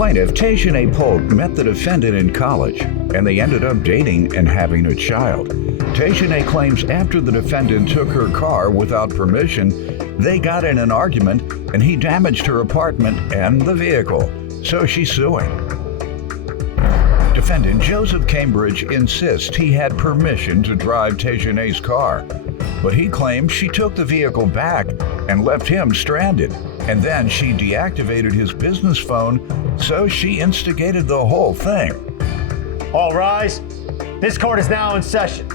Plaintiff Tejane Polk met the defendant in college, and they ended up dating and having a child. Tejane claims after the defendant took her car without permission, they got in an argument and he damaged her apartment and the vehicle, so she's suing. Defendant Joseph Cambridge insists he had permission to drive Tejane's car, but he claims she took the vehicle back and left him stranded. And then she deactivated his business phone, so she instigated the whole thing. All rise. This court is now in session.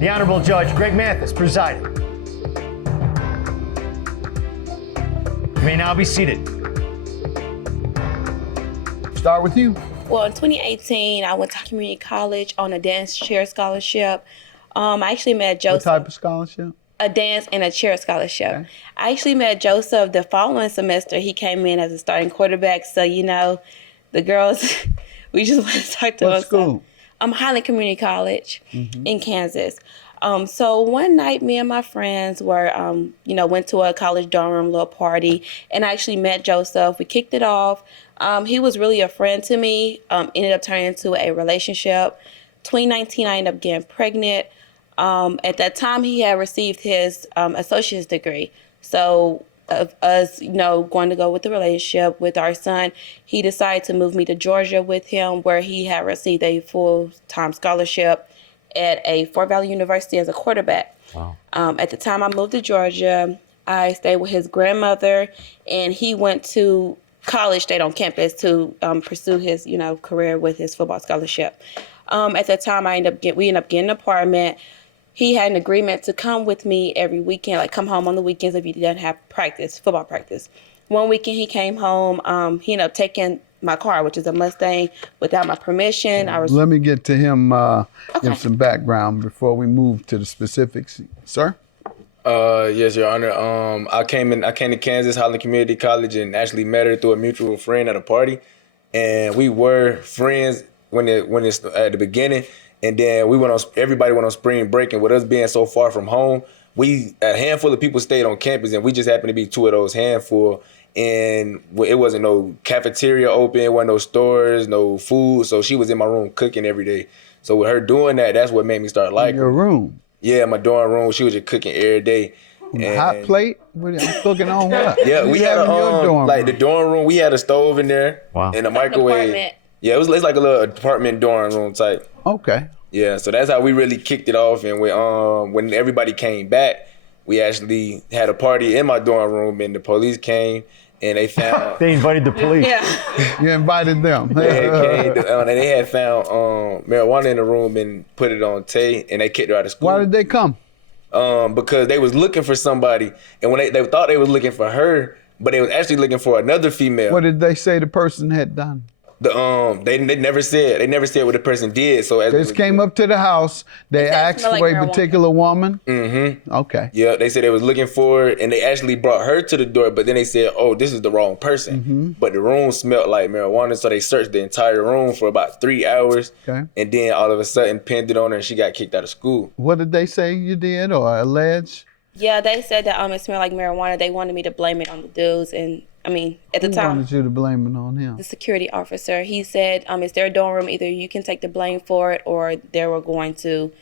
The Honorable Judge Greg Mathis presiding. You may now be seated. Start with you. Well, in 2018, I went to community college on a dance chair scholarship. I actually met Joseph. What type of scholarship? A dance and a chair scholarship. Okay. I actually met Joseph the following semester. He came in as a starting quarterback. So, the girls, we just want to talk to What us. school? Highland Community College in Kansas. So one night, me and my friends were, went to a college dorm room little party, and I actually met Joseph. We kicked it off. He was really a friend to me. Ended up turning into a relationship. 2019, I ended up getting pregnant. At that time, he had received his associate's degree. So of us, going to go with the relationship with our son, he decided to move me to Georgia with him, where he had received a full-time scholarship at a Fort Valley University as a quarterback. Wow. At the time I moved to Georgia, I stayed with his grandmother, and he went to college, stayed on campus to pursue his, career with his football scholarship. At that time, we ended up getting an apartment. He had an agreement to come with me every weekend, like come home on the weekends if he didn't have football practice. One weekend he came home, he ended up taking my car, which is a Mustang, without my permission. Let me get to him, give some background before we move to the specifics. Sir? Yes, Your Honor. I came to Kansas, Highland Community College, and actually met her through a mutual friend at a party. And we were friends when it's at the beginning. And then everybody went on spring break, and with us being so far from home, a handful of people stayed on campus, and we just happened to be two of those handful. And it wasn't no cafeteria open, it wasn't no stores, no food. So she was in my room cooking every day. So with her doing that, that's what made me start liking her. Your room? Yeah, my dorm room. She was just cooking every day. Hot plate? I'm cooking on what? Yeah, we had the dorm room. We had a stove in there. Wow. And a microwave. Yeah, it's like a little apartment dorm room type. Okay. Yeah, so that's how we really kicked it off. And when everybody came back, we actually had a party in my dorm room, and the police came and they found. They invited the police. Yeah. You invited them. and they had found marijuana in the room and put it on Tay, and they kicked her out of school. Why did they come? Because they was looking for somebody, and when they thought they was looking for her, but they was actually looking for another female. What did they say the person had done? They never said what the person did. So They just came up to the house. They asked for a particular woman. Mm-hmm. Okay. Yeah, they said they was looking for her, and they actually brought her to the door. But then they said, "Oh, this is the wrong person." Mm-hmm. But the room smelled like marijuana, so they searched the entire room for about 3 hours. Okay. And then all of a sudden, pinned it on her, and she got kicked out of school. What did they say you did or allege? Yeah, they said that it smelled like marijuana. They wanted me to blame it on the dudes, and at the Who time, wanted you to blame it on him? the security officer, he said, it's their dorm room. Either you can take the blame for it, or they were going to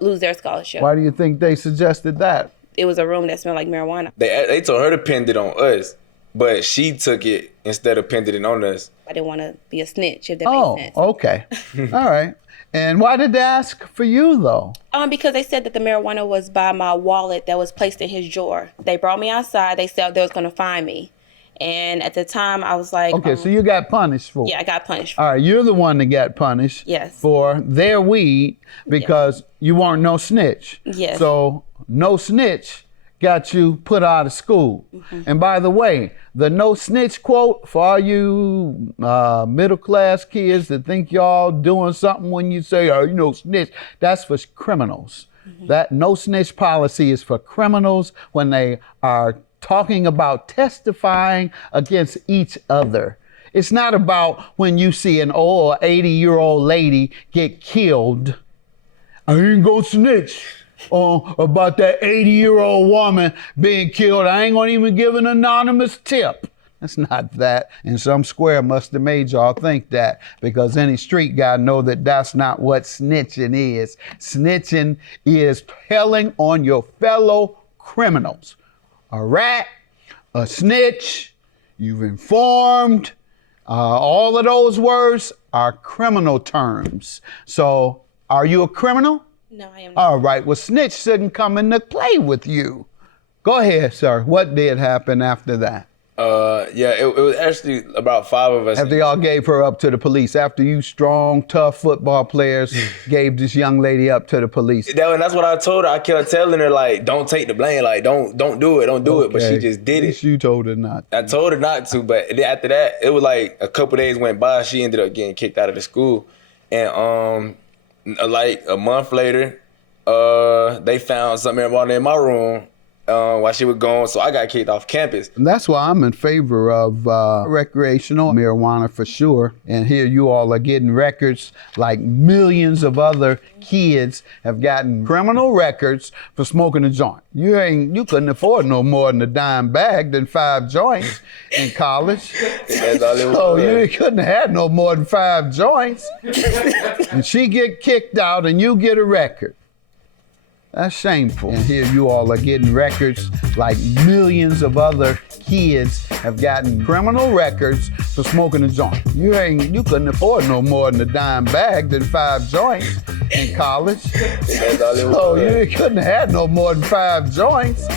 lose their scholarship. Why do you think they suggested that? It was a room that smelled like marijuana. They told her to pin it on us, but she took it instead of pinning it on us. I didn't want to be a snitch, if that makes sense. Okay. All right. And why did they ask for you, though? Because they said that the marijuana was by my wallet that was placed in his drawer. They brought me outside. They said they was going to find me. And at the time, I was like... Okay, so you got punished for it. Yeah, I got punished for All right, you're the one that got punished Yes. for their weed because you weren't no snitch. Yes. So no snitch got you put out of school. Mm-hmm. And by the way, the no snitch quote for all you middle class kids that think y'all doing something when you say, snitch, that's for criminals. Mm-hmm. That no snitch policy is for criminals when they are talking about testifying against each other. It's not about when you see an old 80-year-old lady get killed. I ain't gonna snitch about that 80-year-old woman being killed. I ain't gonna even give an anonymous tip. It's not that. And some square must have made y'all think that, because any street guy know that that's not what snitching is. Snitching is telling on your fellow criminals. A rat, a snitch, you've informed, all of those words are criminal terms. So are you a criminal? No, I am not. All right, well, snitch shouldn't come into play with you. Go ahead, sir. What did happen after that? Yeah, it was actually about 5 of us. After y'all gave her up to the police, after you strong, tough football players gave this young lady up to the police. That's what I told her. I kept telling her, like, don't take the blame. Like, don't do it. Don't do it. But she Okay. just did At least it. you told her not. I told her not to, but after that, it was like a couple days went by. She ended up getting kicked out of the school. And like a month later, they found something in my room while she was gone. So I got kicked off campus. And that's why I'm in favor of recreational marijuana for sure. And here you all are getting records like millions of other kids have gotten criminal records for smoking a joint. You couldn't afford no more than a dime bag than 5 joints in college. That's all it was. So you couldn't have had no more than 5 joints. And she get kicked out and you get a record. That's shameful. And here you all are getting records like millions of other kids have gotten criminal records for smoking a joint. You couldn't afford no more than a dime bag than 5 joints in college. That's all it was. So you couldn't have had no more than 5 joints.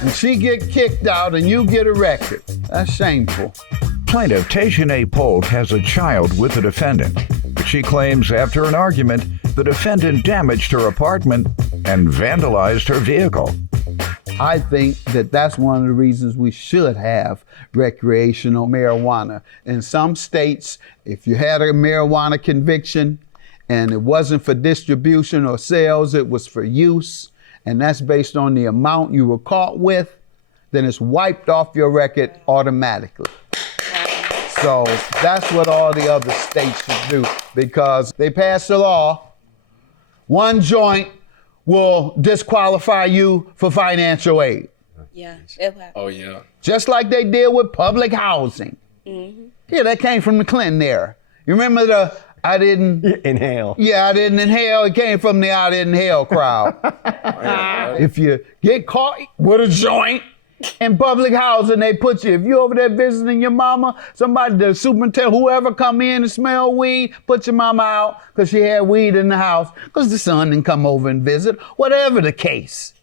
And she get kicked out and you get a record. That's shameful. Plaintiff Tejane Polk has a child with the defendant. She claims after an argument, the defendant damaged her apartment and vandalized her vehicle. I think that that's one of the reasons we should have recreational marijuana. In some states, if you had a marijuana conviction and it wasn't for distribution or sales, it was for use, and that's based on the amount you were caught with, then it's wiped off your record automatically. So that's what all the other states should do, because they passed a law, 1 joint will disqualify you for financial aid. Yeah, it happened. Oh, yeah. Just like they did with public housing. Yeah, that came from the Clinton era. You remember the I didn't Inhale. Yeah, I didn't inhale. It came from the I didn't inhale crowd. If you get caught with a joint in public housing, they put you, if you over there visiting your mama, somebody, the superintendent, whoever come in and smell weed, put your mama out because she had weed in the house because the son didn't come over and visit, whatever the case.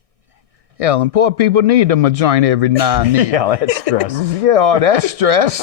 Hell, and poor people need them a joint every now and then. Yeah, that's stress. Yeah, oh, that's stress.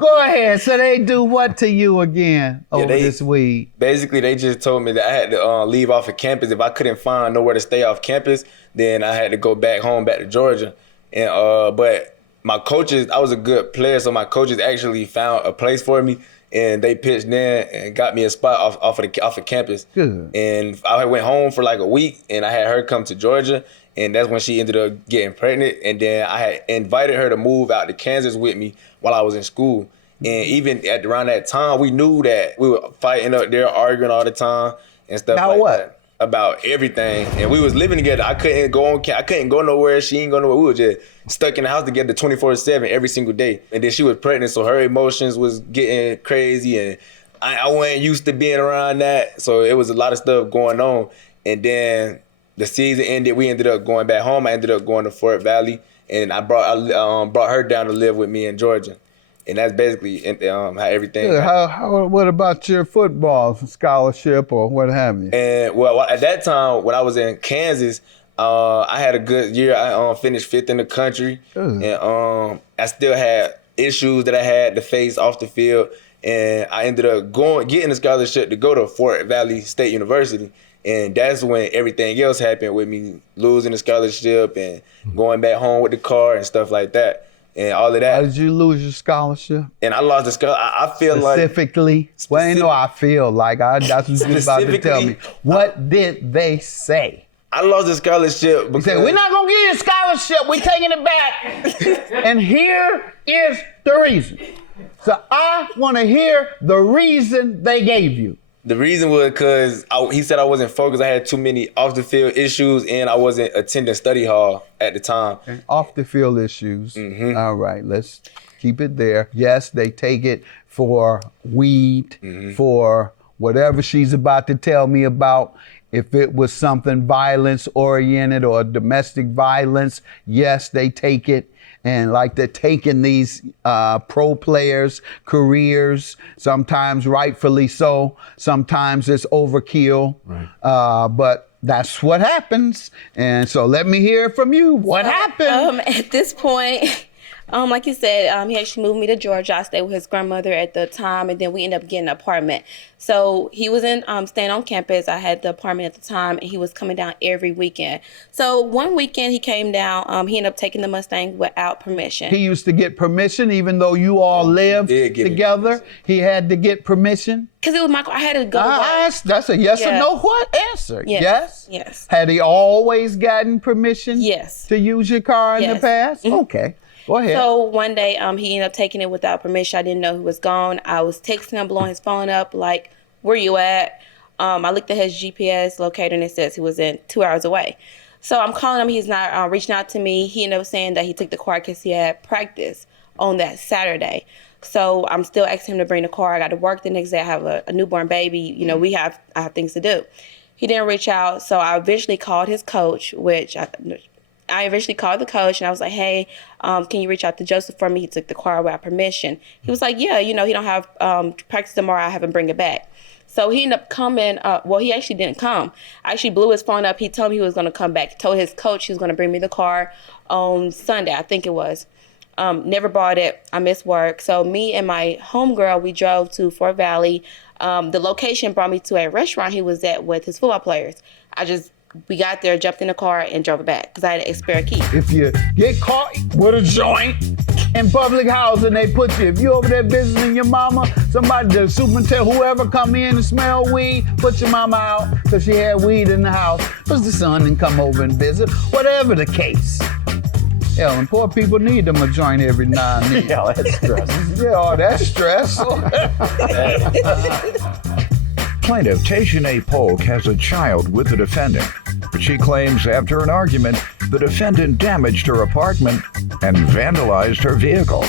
Go ahead. So they do what to you again over this weed? Basically, they just told me that I had to leave off of campus. If I couldn't find nowhere to stay off campus, then I had to go back home, back to Georgia. And but my coaches, I was a good player, so my coaches actually found a place for me, and they pitched in and got me a spot off of campus. Good. And I went home for like a week, and I had her come to Georgia, and that's when she ended up getting pregnant. And then I had invited her to move out to Kansas with me while I was in school. And even around that time, we knew that we were fighting up there, arguing all the time and stuff About like what? that. About everything. And we was living together. I couldn't go nowhere. She ain't go nowhere. We were just stuck in the house together 24/7 every single day. And then she was pregnant, so her emotions was getting crazy, and I wasn't used to being around that. So it was a lot of stuff going on. And then the season ended. We ended up going back home. I ended up going to Fort Valley, and I brought her down to live with me in Georgia. And that's basically how everything. Good. What about your football scholarship or what have you? And well, at that time when I was in Kansas, I had a good year. I finished 5th in the country, and I still had issues that I had to face off the field. And I ended up getting a scholarship to go to Fort Valley State University. And that's when everything else happened with me losing the scholarship and going back home with the car and stuff like that. And all of that. How did you lose your scholarship? And I lost the scholarship. I feel Specifically? Well, you know, I feel like that's what you're about to tell me. What did they say? I lost the scholarship because They said, we're not going to give you a scholarship. We're taking it back. And here is the reason. So I want to hear the reason they gave you. The reason was because he said I wasn't focused. I had too many off the field issues, and I wasn't attending study hall at the time. Okay. Off the field issues. All right, let's keep it there. Yes, they take it for weed, for whatever she's about to tell me about. If it was something violence oriented or domestic violence, yes, they take it. And like they're taking these pro players' careers, sometimes rightfully so, sometimes it's overkill. Right. But that's what happens. And so let me hear from you. What happened? At this point, like you said, he actually moved me to Georgia. I stayed with his grandmother at the time, and then we ended up getting an apartment. So he was staying on campus. I had the apartment at the time, and he was coming down every weekend. So one weekend he came down. He ended up taking the Mustang without permission. He used to get permission, even though you all lived together. He had to get permission. Because it was my car. I had to go to work. That's a yes or no what answer. Yes. Yes. Had he always gotten permission? Yes. To use your car in the past? Okay. Go ahead. So one day, he ended up taking it without permission. I didn't know he was gone. I was texting him, blowing his phone up, like, where you at? I looked at his GPS locator, and it says he was 2 hours away. So I'm calling him. He's not reaching out to me. He ended up saying that he took the car because he had practice on that Saturday. So I'm still asking him to bring the car. I got to work the next day. I have a newborn baby. You know, I have things to do. He didn't reach out. So I eventually called his coach, which I eventually called the coach, and I was like, hey, can you reach out to Joseph for me? He took the car without permission. He was like, yeah, he don't have practice tomorrow. I have him bring it back. So he ended up coming. Well, he actually didn't come. I actually blew his phone up. He told me he was going to come back. He told his coach he was going to bring me the car on Sunday, I think it was. Never bought it. I missed work. So me and my homegirl, we drove to Fort Valley. The location brought me to a restaurant he was at with his football players. We got there, jumped in the car, and drove it back because I had a spare key. If you get caught with a joint in public housing, they put you, if you over there visiting your mama, somebody, the superintendent, whoever come in and smell weed, put your mama out because she had weed in the house because the son didn't come over and visit, whatever the case. Hell, and poor people need them a joint every now and then. Yeah, that's stress. Yeah, that's stress. Plaintiff Tashanae Polk has a child with the defendant. She claims after an argument, the defendant damaged her apartment and vandalized her vehicle.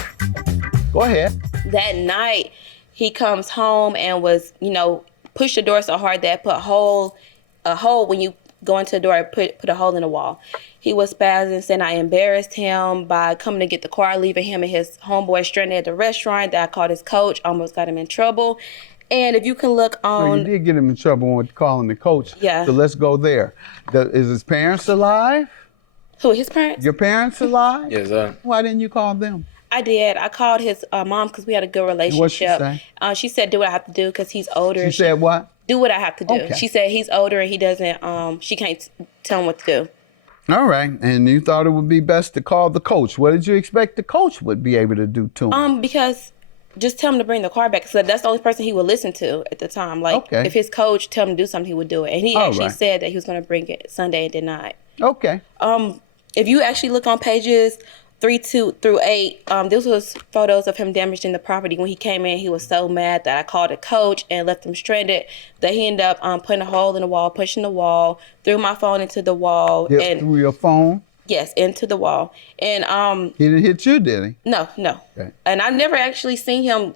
Go ahead. That night, he comes home and was, pushed the door so hard that put a hole when you go into the door, put a hole in the wall. He was spazzing, saying I embarrassed him by coming to get the car, leaving him and his homeboy stranded at the restaurant, that I called his coach, almost got him in trouble. And if you can look on... So you did get him in trouble with calling the coach. Yeah. So let's go there. Is his parents alive? Who, his parents? Your parents alive? Yes, sir. Why didn't you call them? I did. I called his mom because we had a good relationship. What'd she say? She said, do what I have to do because he's older. She said what? Do what I have to do. Okay. She said he's older and he doesn't, she can't tell him what to do. All right. And you thought it would be best to call the coach. What did you expect the coach would be able to do to him? Because just tell him to bring the car back. So that's the only person he would listen to at the time. Like, if his coach tell him to do something, he would do it. And he actually said that he was going to bring it Sunday and did not. Okay. If you actually look on pages 3 through 8, this was photos of him damaging the property. When he came in, he was so mad that I called a coach and left him stranded that he ended up putting a hole in the wall, pushing the wall, threw my phone into the wall. And threw your phone? Yes, into the wall. And he didn't hit you, did he? No. Okay. And I've never actually seen him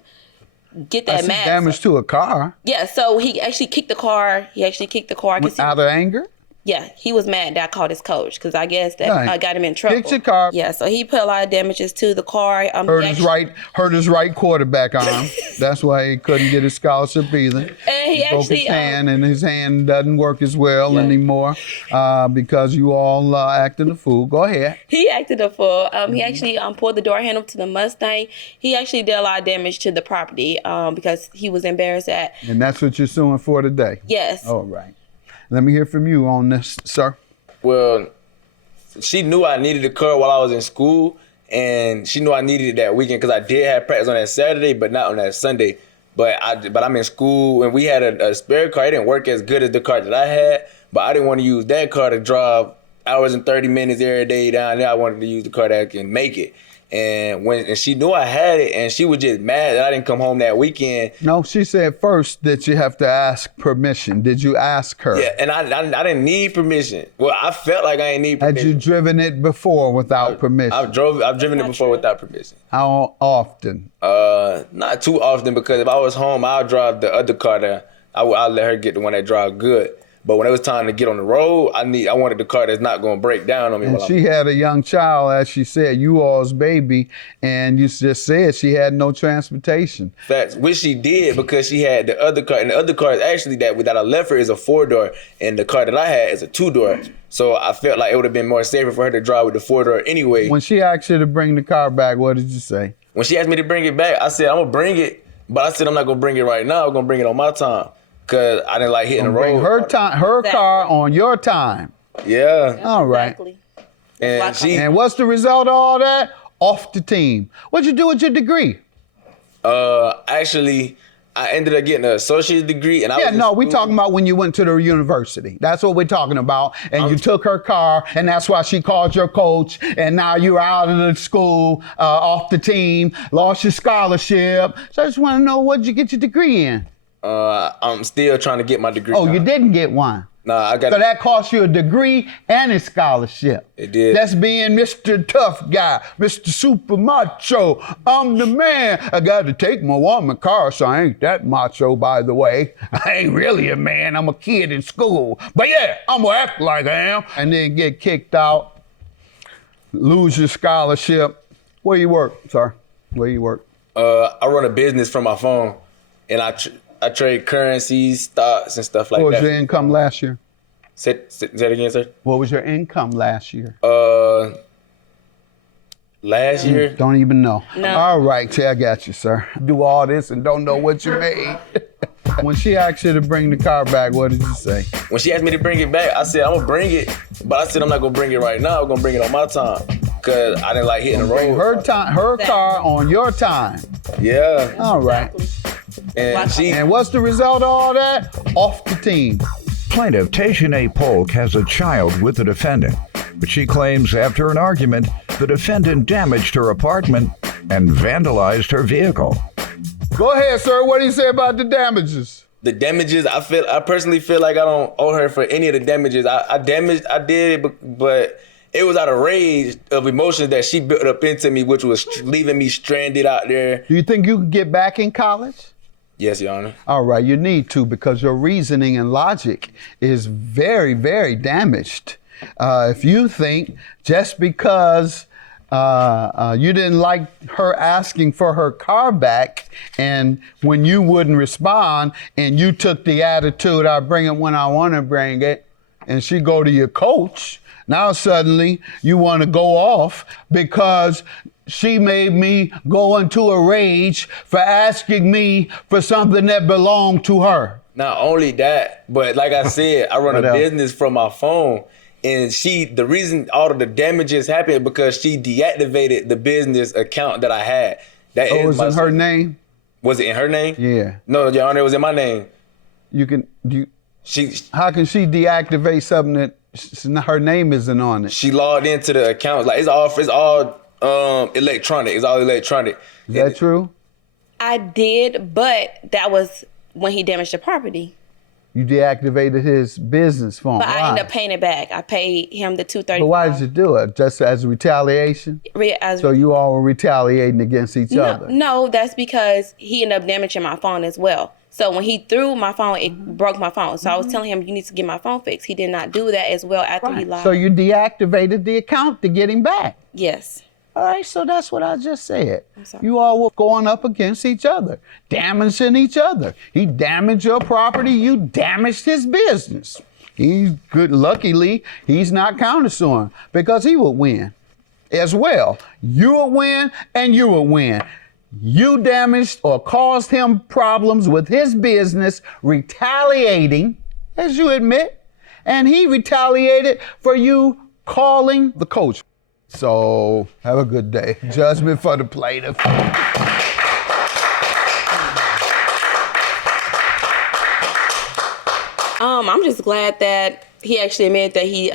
get that mad. Damage to a car. Yeah, so he actually kicked the car. Out of anger? Yeah, he was mad that I called his coach because I guess that I got him in trouble. Kicked your car. Yeah, so he put a lot of damages to the car. Hurt his right quarterback arm. That's why he couldn't get his scholarship either. And he broke his hand, and his hand doesn't work as well anymore because you all acted a fool. Go ahead. He acted a fool. He actually pulled the door handle to the Mustang. He actually did a lot of damage to the property because he was embarrassed at. And that's what you're suing for today? Yes. All right. Let me hear from you on this, sir. Well, she knew I needed the car while I was in school, and she knew I needed it that weekend because I did have practice on that Saturday, but not on that Sunday. But I'm in school, and we had a spare car. It didn't work as good as the car that I had, but I didn't want to use that car to drive hours and 30 minutes every day down there. I wanted to use the car that can make it. And she knew I had it, and she was just mad that I didn't come home that weekend. No, she said first that you have to ask permission. Did you ask her? Yeah, and I didn't need permission. Well, I felt like I didn't need permission. Had you driven it before without permission? I've driven it before without permission. How often? Not too often, because if I was home, I'll drive the other car there. I'll let her get the one that drives good. But when it was time to get on the road, I wanted the car that's not going to break down on me. And she had a young child, as she said, you all's baby, and you just said she had no transportation. Facts, which she did because she had the other car, and the other car is actually that I left her is a 4-door, and the car that I had is a 2-door. So I felt like it would have been more safer for her to drive with the 4-door anyway. When she asked you to bring the car back, what did you say? When she asked me to bring it back, I said, I'm going to bring it, but I said I'm not going to bring it right now. I'm going to bring it on my time. Cause I didn't like hitting the road. Her car on your time. Yeah. All right. Exactly. And what's the result of all that? Off the team. What'd you do with your degree? Actually, I ended up getting an associate's degree, and we talking about when you went to the university. That's what we're talking about. And you took her car, and that's why she called your coach. And now you're out of the school, off the team, lost your scholarship. So I just want to know, what'd you get your degree in? I'm still trying to get my degree. Oh, you didn't get one? Nah, I got. So that cost you a degree and a scholarship. It did. That's being Mr. Tough Guy, Mr. Super Macho. I'm the man. I got to take my woman car, so I ain't that macho, by the way. I ain't really a man. I'm a kid in school. But yeah, I'm going to act like I am. And then get kicked out, lose your scholarship. Where you work, sir? Where you work? I run a business from my phone, and I trade currencies, stocks, and stuff like that. What was your income last year? Say that again, sir? What was your income last year? Last year? Don't even know. No. All right, I got you, sir. Do all this and don't know what you made. When she asked you to bring the car back, what did you say? When she asked me to bring it back, I said, I'm going to bring it, but I said I'm not going to bring it right now. I'm going to bring it on my time, because I didn't like hitting the road. Her car on your time. Yeah. All right. Exactly. And what's the result of all that? Off the team. Plaintiff Tayshanae Polk has a child with the defendant, but she claims after an argument, the defendant damaged her apartment and vandalized her vehicle. Go ahead, sir. What do you say about the damages? The damages, I personally feel like I don't owe her for any of the damages. I did it, but it was out of rage of emotions that she built up into me, which was leaving me stranded out there. Do you think you can get back in college? Yes, Your Honor. All right, you need to, because your reasoning and logic is very, very damaged. If you think just because you didn't like her asking for her car back, and when you wouldn't respond, and you took the attitude, I bring it when I want to bring it, and she go to your coach, now suddenly you want to go off because she made me go into a rage for asking me for something that belonged to her. Not only that, but like I said, I run a business from my phone. And the reason all of the damages happened because she deactivated the business account that I had. That was in her name? Was it in her name? Yeah. No, Your Honor, it was in my name. How can she deactivate something that her name isn't on it? She logged into the account. Like it's all electronic. It's all electronic. Is that true? I did, but that was when he damaged the property. You deactivated his business phone. But I ended up paying it back. I paid him the $235. But why did you do it? Just as retaliation? So you all were retaliating against each other? No, that's because he ended up damaging my phone as well. So when he threw my phone, it broke my phone. So I was telling him, you need to get my phone fixed. He did not do that as well after he lied. So you deactivated the account to get him back? Yes. All right, so that's what I just said. I'm sorry. You all were going up against each other, damaging each other. He damaged your property, you damaged his business. He's good, luckily, he's not countersuing because he would win as well. You would win and you would win. You damaged or caused him problems with his business, retaliating, as you admit, and he retaliated for you calling the coach. So have a good day. Judgment for the plaintiff. I'm just glad that he actually admitted that he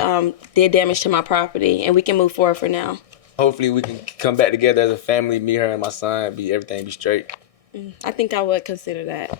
did damage to my property, and we can move forward for now. Hopefully we can come back together as a family, me, her, and my son, everything be straight. I think I would consider that.